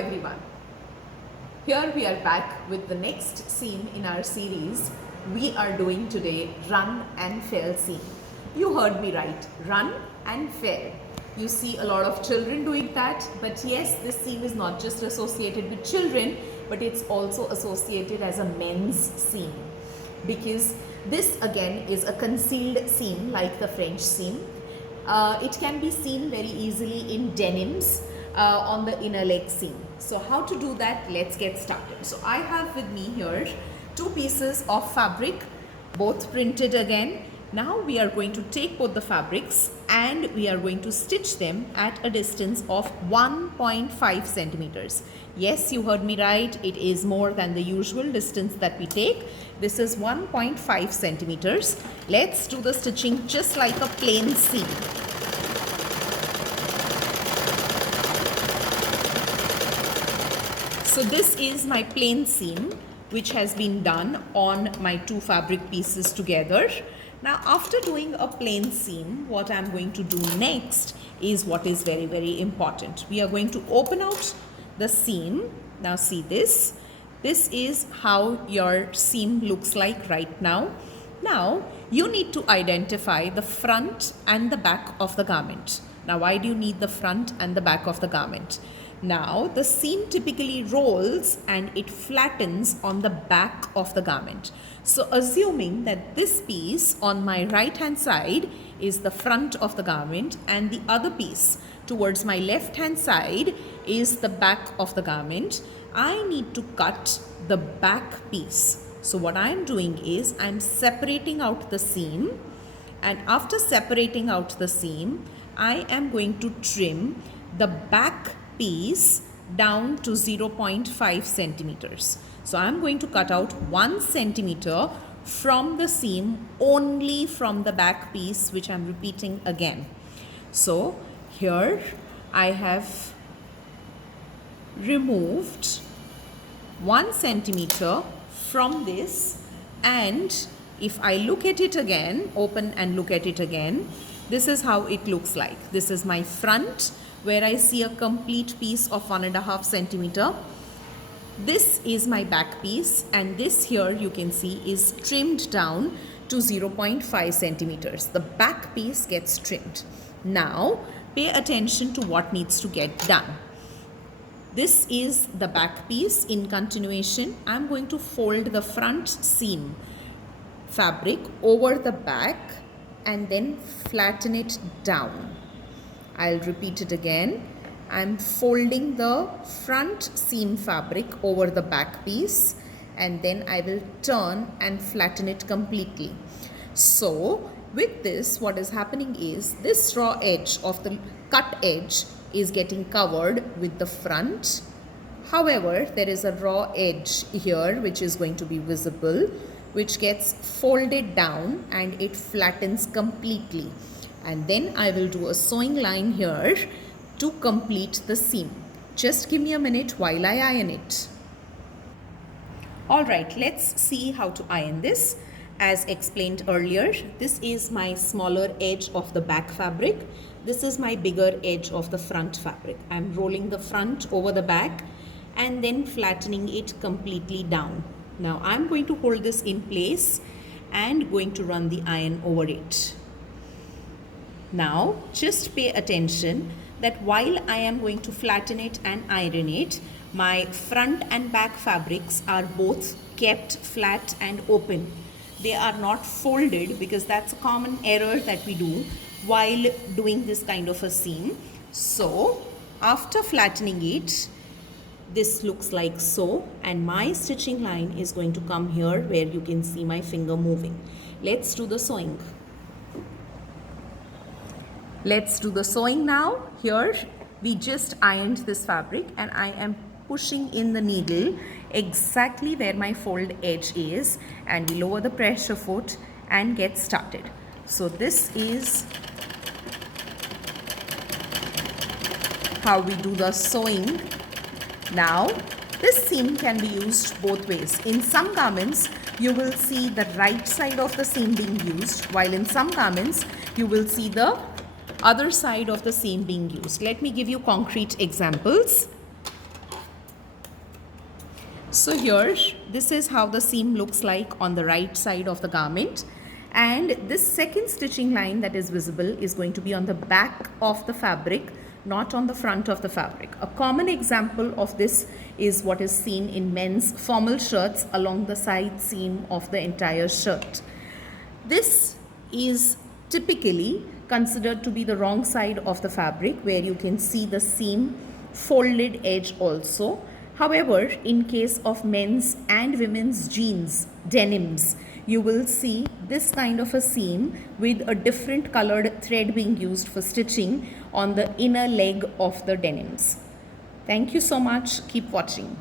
everyone. Here we are back with the next seam in our series. We are doing today Run and Fell seam. You heard me right, Run and Fell. You see a lot of children doing that, but yes, this seam is not just associated with children, but it's also associated as a men's seam, because this again is a concealed seam like the French seam. It can be seen very easily in denims on the inner leg seam. So how to do that? Let's get started. So I have with me here two pieces of fabric, both printed again. Now we are going to take both the fabrics and we are going to stitch them at a distance of 1.5 centimeters. Yes, you heard me right. It is more than the usual distance that we take. This is 1.5 centimeters. Let's do the stitching just like a plain seam. So this is my plain seam which has been done on my two fabric pieces together. Now after doing a plain seam, what I'm going to do next is what is very, very important. We are going to open out the seam. Now see this. This is how your seam looks like right now. Now you need to identify the front and the back of the garment. Now why do you need the front and the back of the garment? Now the seam typically rolls and it flattens on the back of the garment. So assuming that this piece on my right hand side is the front of the garment and the other piece towards my left hand side is the back of the garment, I need to cut the back piece. So what I'm doing is I'm separating out the seam, and after separating out the seam, I am going to trim the back piece down to 0.5 centimeters. So I'm going to cut out 1 centimeter from the seam, only from the back piece, which I'm repeating again. So here I have removed 1 centimeter from this, and if I look at it again, open and look at it again, this is how it looks like. This is my front, where I see a complete piece of 1.5 centimeter. This is my back piece, and this here you can see is trimmed down to 0.5 centimeters. The back piece gets trimmed. Now pay attention to what needs to get done. This is the back piece. In continuation, I'm going to fold the front seam fabric over the back and then flatten it down. I'll repeat it again. I'm folding the front seam fabric over the back piece, and then I will turn and flatten it completely. So with this, what is happening is this raw edge of the cut edge is getting covered with the front. However, there is a raw edge here which is going to be visible, which gets folded down and it flattens completely. And then I will do a sewing line here to complete the seam. Just give me a minute while I iron it. Alright, let's see how to iron this. As explained earlier, this is my smaller edge of the back fabric. This is my bigger edge of the front fabric. I'm rolling the front over the back and then flattening it completely down. Now I'm going to hold this in place and going to run the iron over it. Now just pay attention that while I am going to flatten it and iron it, my front and back fabrics are both kept flat and open. They are not folded, because that's a common error that we do while doing this kind of a seam. So after flattening it, this looks like so, and my stitching line is going to come here where you can see my finger moving. Let's do the sewing. Let's do the sewing now. Here we just ironed this fabric and I am pushing in the needle exactly where my fold edge is, and we lower the pressure foot and get started. So this is how we do the sewing. Now this seam can be used both ways. In some garments you will see the right side of the seam being used, while in some garments you will see the other side of the seam being used. Let me give you concrete examples. So here, this is how the seam looks like on the right side of the garment. And this second stitching line that is visible is going to be on the back of the fabric, not on the front of the fabric. A common example of this is what is seen in men's formal shirts along the side seam of the entire shirt. This is typically considered to be the wrong side of the fabric, where you can see the seam folded edge also. However, in case of men's and women's jeans, denims, you will see this kind of a seam with a different colored thread being used for stitching on the inner leg of the denims. Thank you so much. Keep watching.